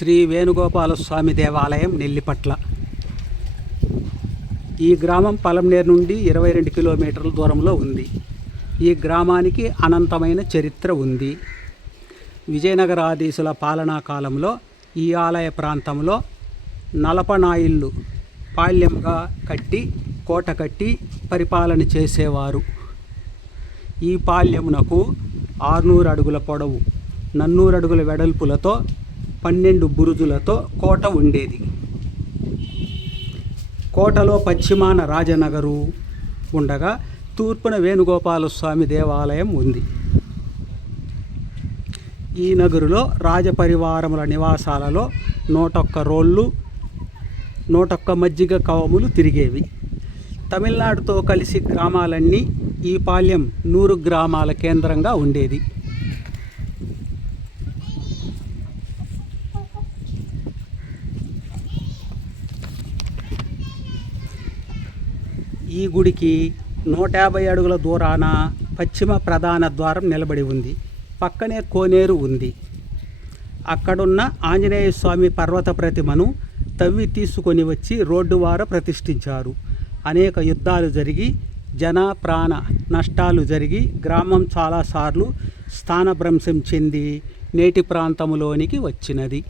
శ్రీ వేణుగోపాలస్వామి దేవాలయం నెల్లిపట్ల. ఈ గ్రామం పలంనేరు నుండి 22 కిలోమీటర్ల దూరంలో ఉంది. ఈ గ్రామానికి అనంతమైన చరిత్ర ఉంది. విజయనగరాధీశుల పాలనా కాలంలో ఈ ఆలయ ప్రాంతంలో నలపనాయిళ్ళు పాళ్యంగా కట్టి కోట కట్టి పరిపాలన చేసేవారు. ఈ పాళ్యమునకు 600 అడుగుల పొడవు 400 అడుగుల వెడల్పులతో 12 బురుజులతో కోట ఉండేది. కోటలో పశ్చిమాన రాజనగరు ఉండగా తూర్పున వేణుగోపాలస్వామి దేవాలయం ఉంది. ఈ నగరులో రాజపరివారముల నివాసాలలో 101 రోళ్ళు 101 మజ్జిగ కవములు తిరిగేవి. తమిళనాడుతో కలిసి గ్రామాలన్నీ ఈ పాళ్యం 100 గ్రామాల కేంద్రంగా ఉండేది. ఈ గుడికి 150 అడుగుల దూరాన పశ్చిమ ప్రధాన ద్వారం నిలబడి ఉంది. పక్కనే కోనేరు ఉంది. అక్కడున్న ఆంజనేయ స్వామి పర్వత ప్రతిమను తవ్వి తీసుకొని వచ్చి రోడ్డు వార ప్రతిష్ఠించారు. అనేక యుద్ధాలు జరిగి జన ప్రాణ నష్టాలు జరిగి గ్రామం చాలాసార్లు స్థానభ్రంశం చెంది నేటి ప్రాంతంలోనికి వచ్చినది.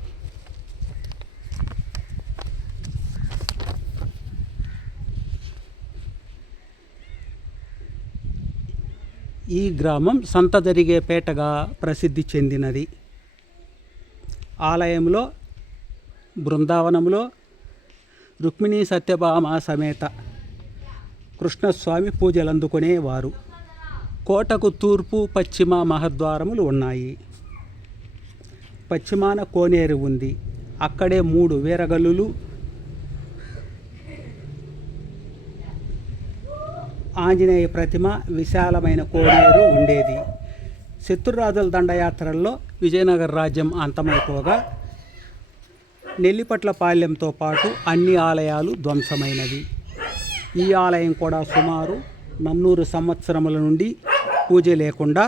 ఈ గ్రామం సంత జరిగే పేటగా ప్రసిద్ధి చెందినది. ఆలయంలో బృందావనంలో రుక్మిణీ సత్యభామ సమేత కృష్ణస్వామి పూజలు అందుకునేవారు. కోటకు తూర్పు పశ్చిమ మహద్వారములు ఉన్నాయి. పశ్చిమాన కోనేరు ఉంది. అక్కడే 3 వీరగల్లులు ఆంజనేయ ప్రతిమ విశాలమైన కోనేరు ఉండేది. శత్రురాజుల దండయాత్రల్లో విజయనగర రాజ్యం అంతమైపోగా నెల్లిపట్ల పాళ్యంతో పాటు అన్ని ఆలయాలు ధ్వంసమైనవి. ఈ ఆలయం కూడా సుమారు 400 సంవత్సరముల నుండి పూజ లేకుండా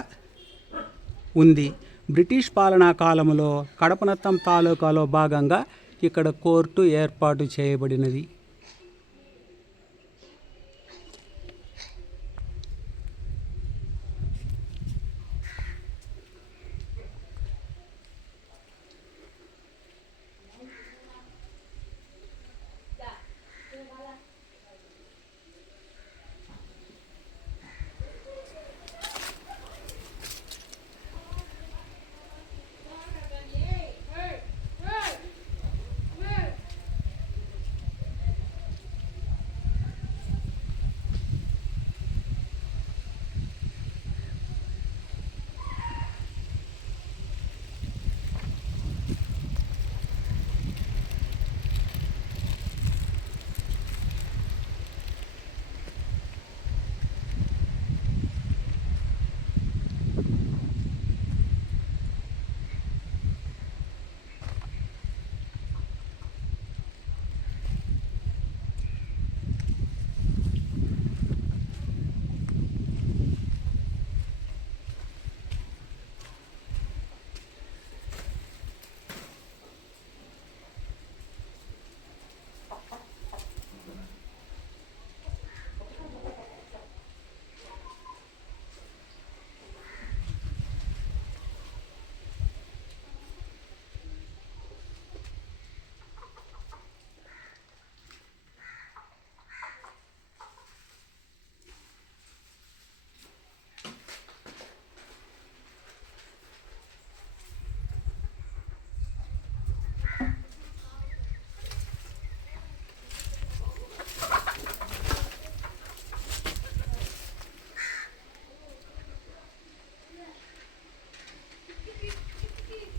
ఉంది. బ్రిటిష్ పాలనా కాలంలో కడపనత్తం తాలూకాలో భాగంగా ఇక్కడ కోర్టు ఏర్పాటు చేయబడినది.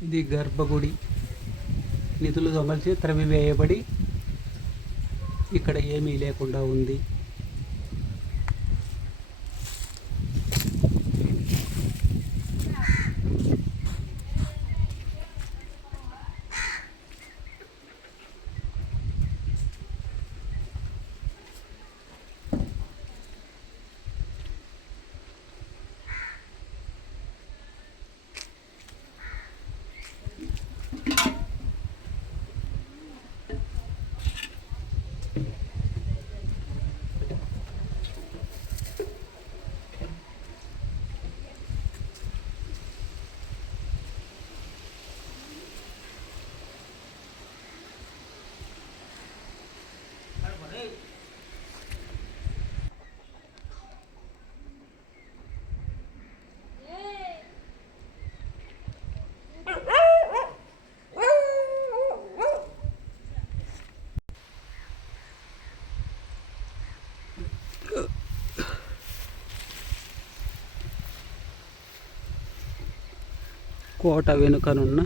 ఇది గర్భగుడి. నిధులు దొంగలిచి త్రవ్వివేయబడి ఇక్కడ ఏమీ లేకుండా ఉంది. కోట వెనుకనున్న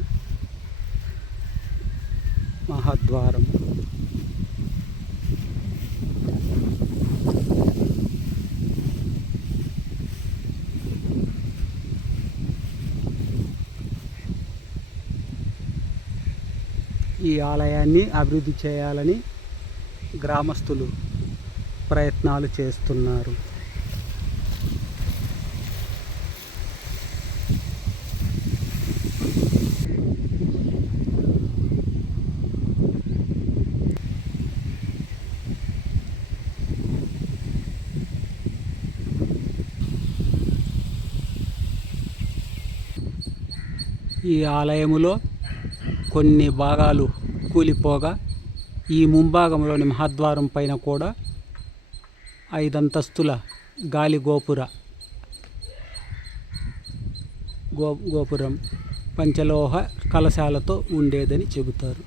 మహాద్వారం. ఈ ఆలయాన్ని అభివృద్ధి చేయాలని గ్రామస్తులు ప్రయత్నాలు చేస్తున్నారు. ఈ ఆలయములో కొన్ని భాగాలు కూలిపోగా ఈ ముంభాగంలోని మహాద్వారం పైన కూడా 5 అంతస్తుల గాలి గోపురం పంచలోహ కలశాలతో ఉండేదని చెబుతారు.